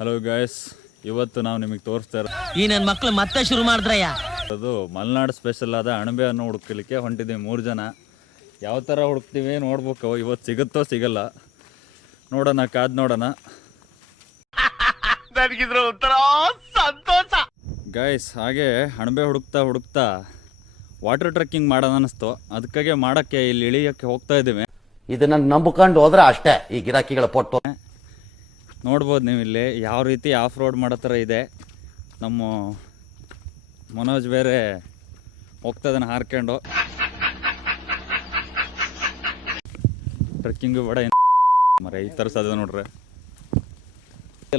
Hello guys, ಇವತ್ತು ನಾವು ನಿಮಗೆ ತೋರಿಸ್ತಾ ಈ ನನ್ನ ಮಕ್ಕಳು ಮತ್ತೆ ಶುರು ಮಾಡಿದ್ರಯ್ಯ. ಅದು ಮಲೆನಾಡು ಸ್ಪೆಷಲ್ ಆದ ಅಣಬೆಯನ್ನು ಹುಡುಕಲಿಕ್ಕೆ ಹೊಂಟಿದ್ದೀವಿ. 3 ಜನ. ಯಾವ ಥರ ಹುಡುಕ್ತೀವಿ ನೋಡ್ಬೇಕು. ಇವತ್ತು ಸಿಗುತ್ತೋ ಸಿಗಲ್ಲ ನೋಡೋಣ, ಕಾದ್ ನೋಡೋಣ. ನನಗಿದ್ರ ಒಂಥರ ಸಂತೋಷ ಗಾಯ್ಸ್, ಹಾಗೆ ಅಣಬೆ ಹುಡುಕ್ತಾ ವಾಟರ್ ಟ್ರೆಕ್ಕಿಂಗ್ ಮಾಡೋಣ ಅನ್ನಿಸ್ತು. ಅದಕ್ಕಾಗೆ ಮಾಡೋಕ್ಕೆ ಇಲ್ಲಿ ಇಳಿಯೋಕ್ಕೆ ಹೋಗ್ತಾ ಇದ್ದೀವಿ. ಇದನ್ನ ನಂಬಿಕೊಂಡು ಹೋದ್ರೆ ಅಷ್ಟೇ ಈ ಗಿರಾಕಿಗಳ ಪೊಟ್ಟು. ನೋಡ್ಬೋದು ನೀವು ಇಲ್ಲಿ ಯಾವ ರೀತಿ ಆಫ್ ರೋಡ್ ಮಾಡೋ ಥರ ಇದೆ. ನಮ್ಮ ಮನೋಜ್ ಬೇರೆ ಹೋಗ್ತಾ ಇದ್ದಾನೆ ಹಾರ್ಕೊಂಡು. ಟ್ರೆಕ್ಕಿಂಗು ಬೇಡ ಮರೆ ಈ ಥರ ಸಾಧ್ಯ ನೋಡ್ರೆ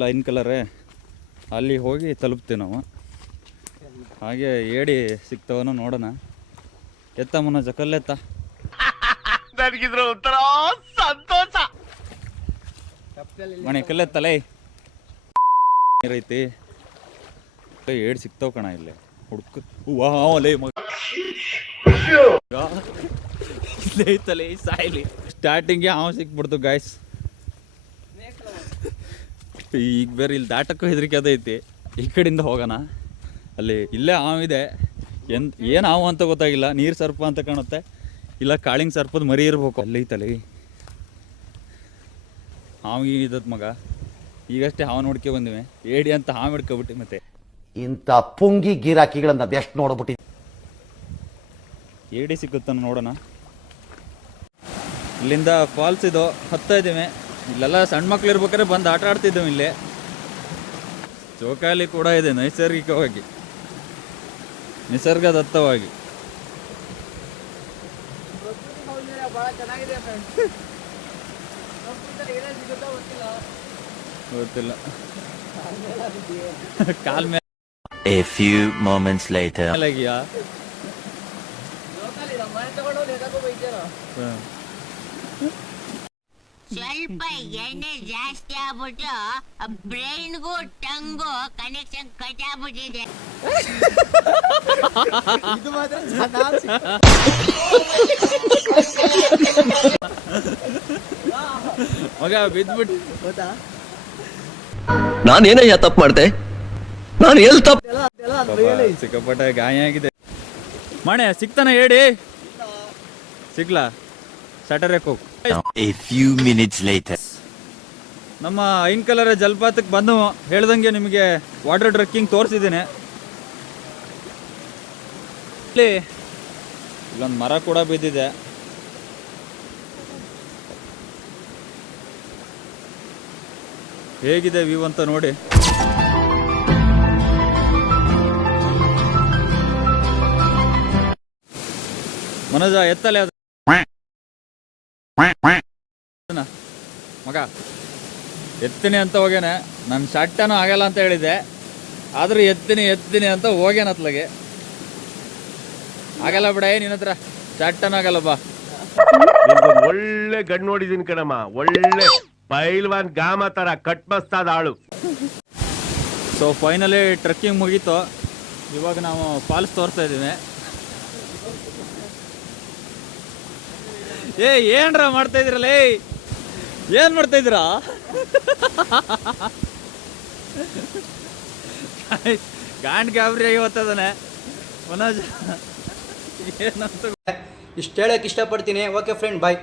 ಲೈನ್ ಕಲರೇ. ಅಲ್ಲಿ ಹೋಗಿ ತಲುಪ್ತೀವಿ ನಾವು. ಹಾಗೆ ಏಡಿ ಸಿಗ್ತಾವನು ನೋಡೋಣ. ಎತ್ತ ಮನೋಜ, ಕಲ್ಲೆತ್ತ. ನನಗಿದ್ರ ಒಂಥರ ಸಂತೋಷ. ಮಣಿ ಕಲ್ಲೆತ್ತಲೇ. ನೀರೈತಿ, ಏಡ್ ಸಿಗ್ತಾವ ಕಣ ಇಲ್ಲಿ. ಹುಡುಕ ಲೇ ಮಗ ಇಲ್ಲೇ ಐತಲೇ ಸಾಯ್ಲಿ. ಸ್ಟಾರ್ಟಿಂಗ್ಗೆ ಹಾವು ಸಿಕ್ಬಿಡ್ತು ಗಾಯ್ಸ್. ಈಗ ಬೇರೆ ಇಲ್ಲಿ ದಾಟಕ್ಕೂ ಹೆದರಿಕೆ ಅದೈತಿ. ಈ ಕಡೆಯಿಂದ ಹೋಗೋಣ. ಅಲ್ಲಿ ಇಲ್ಲೇ ಹಾವಿದೆ. ಏನು ಹಾವು ಅಂತ ಗೊತ್ತಾಗಿಲ್ಲ. ನೀರು ಸರ್ಪ ಅಂತ ಕಾಣುತ್ತೆ, ಇಲ್ಲ ಕಾಳಿಂಗ್ ಸರ್ಪದ ಮರಿ ಇರ್ಬೇಕು. ಅಲ್ಲೈತಲ್ಲಿ ಹಾವಿಗೆ ಇದ್ದತ್ ಮಗ. ಈಗಷ್ಟೇ ಹಾವು ನೋಡ್ಕೆ ಬಂದಿವೆ. ಏಡಿ ಅಂತ ಹಾವು ಹಿಡ್ಕೊಬಿಟ್ಟು ಮತ್ತೆ ಇಂಥ ಪುಂಗಿ ಗಿರಾಕಿಗಳನ್ನ ಅದೆಷ್ಟು ನೋಡ್ಬಿಟ್ಟಿ. ಏಡಿ ಸಿಕ್ಕುತ್ತಾನ ನೋಡೋಣ. ಇಲ್ಲಿಂದ ಫಾಲ್ಸ್ ಇದು ಹತ್ತಾ ಇದ್ದೀವಿ. ಇಲ್ಲೆಲ್ಲ ಸಣ್ಣ ಮಕ್ಳು ಇರ್ಬೇಕಾದ್ರೆ ಬಂದು ಆಟ ಆಡ್ತಿದ್ದೇವೆ. ಇಲ್ಲಿ ಜೋಕಾಲಿ ಕೂಡ ಇದೆ, ನೈಸರ್ಗಿಕವಾಗಿ, ನಿಸರ್ಗದತ್ತವಾಗಿ. ಗೊತ್ತಿಲ್ಲ. ಕಾಲ್ ಮೇಲೆ A few moments later. ಸ್ವಲ್ಪ ಎಣ್ಣೆ ಜಾಸ್ತಿ ಆಗ್ಬಿಟ್ಟು ಬ್ರೈನ್ಗೂ ಟಂಗು ಕನೆಕ್ಷನ್ ಕಟ್ ಆಗ್ಬಿಟ್ಟಿದೆ. ಮಗ ಬಿದ್ಬಿಟ್ಟು ನಾನೇನಯ್ಯ ತಪ್ಪು ಮಾಡ್ದೆ? ನಾನು ಎಲ್ಲಿ ತಪ್ಪು? ಸಿಕ್ಕಾಪಟ್ಟೆ ಗಾಯ ಆಗಿದೆ. ಮಣೆ ಸಿಗ್ತಾನೆ ಏಡಿ? ಸಿಗ್ಲಾ? ಸ್ಯಾಟರ್ಡೆ ಹೋಗ್. A few minutes later. ನಮ್ಮ ಐನ್ಕಲರ ಜಲಪಾತಕ್ಕೆ ಬಂದು ಹೇಳ್ದಂಗೆ ನಿಮಗೆ ವಾಟರ್ ಟ್ರೆಕ್ಕಿಂಗ್ ತೋರಿಸಿದ್ದೀನಿ. ಇಲ್ಲೊಂದು ಮರ ಕೂಡ ಬಿದ್ದಿದೆ. ಹೇಗಿದೆ ವ್ಯೂ ಅಂತ ನೋಡಿ. ಮನೋಜ ಎತ್ತಲೆ ಅದು ಮಗ. ಎತ್ತೀನಿ ಅಂತ ಹೋಗ್ಯಾನೆ. ನನ್ನ ಶಟ್ಟನೂ ಆಗಲ್ಲ ಅಂತ ಹೇಳಿದೆ, ಆದ್ರೂ ಎತ್ತೀನಿ ಅಂತ ಹೋಗ್ಯಾನ ಅತ್ಲಾಗೆ. ಆಗಲ್ಲ ಬಿಡ, ನಿನ್ನ ಹತ್ರ ಶಟ್ಟನೂ ಆಗಲ್ಲ. ಬಾ, ಒಳ್ಳೆ ಗಡ್ ನೋಡಿದೀನಿ ಕಣಮ್ಮ. ಒಳ್ಳೆ ಪೈಲ್ವಾನ್ ಗಾಮ ತರ ಕಟ್ ಮಸ್ತಾದ ಆಳು. ಸೊ ಫೈನಲಿ ಟ್ರೆಕ್ಕಿಂಗ್ ಮುಗೀತು. ಇವಾಗ ನಾವು ಫಾಲ್ಸ್ ತೋರಿಸ್ತಾ ಇದ್ದೀವಿ. ಏನ್ರ ಮಾಡ್ತಾ ಇದ್ರಲ್ಲ? ಏನ್ ಮಾಡ್ತಾ ಇದ್ದೀರಾ? ಗಾಂಡ್ ಗಾಬರಿ ಆಗಿ ಹೋಗ್ತದಾನೆ ಮನೋಜ್. ಏನಂತ ಇಷ್ಟು ಹೇಳಕ್ಕೆ ಇಷ್ಟಪಡ್ತೀನಿ. ಓಕೆ ಫ್ರೆಂಡ್, ಬಾಯ್.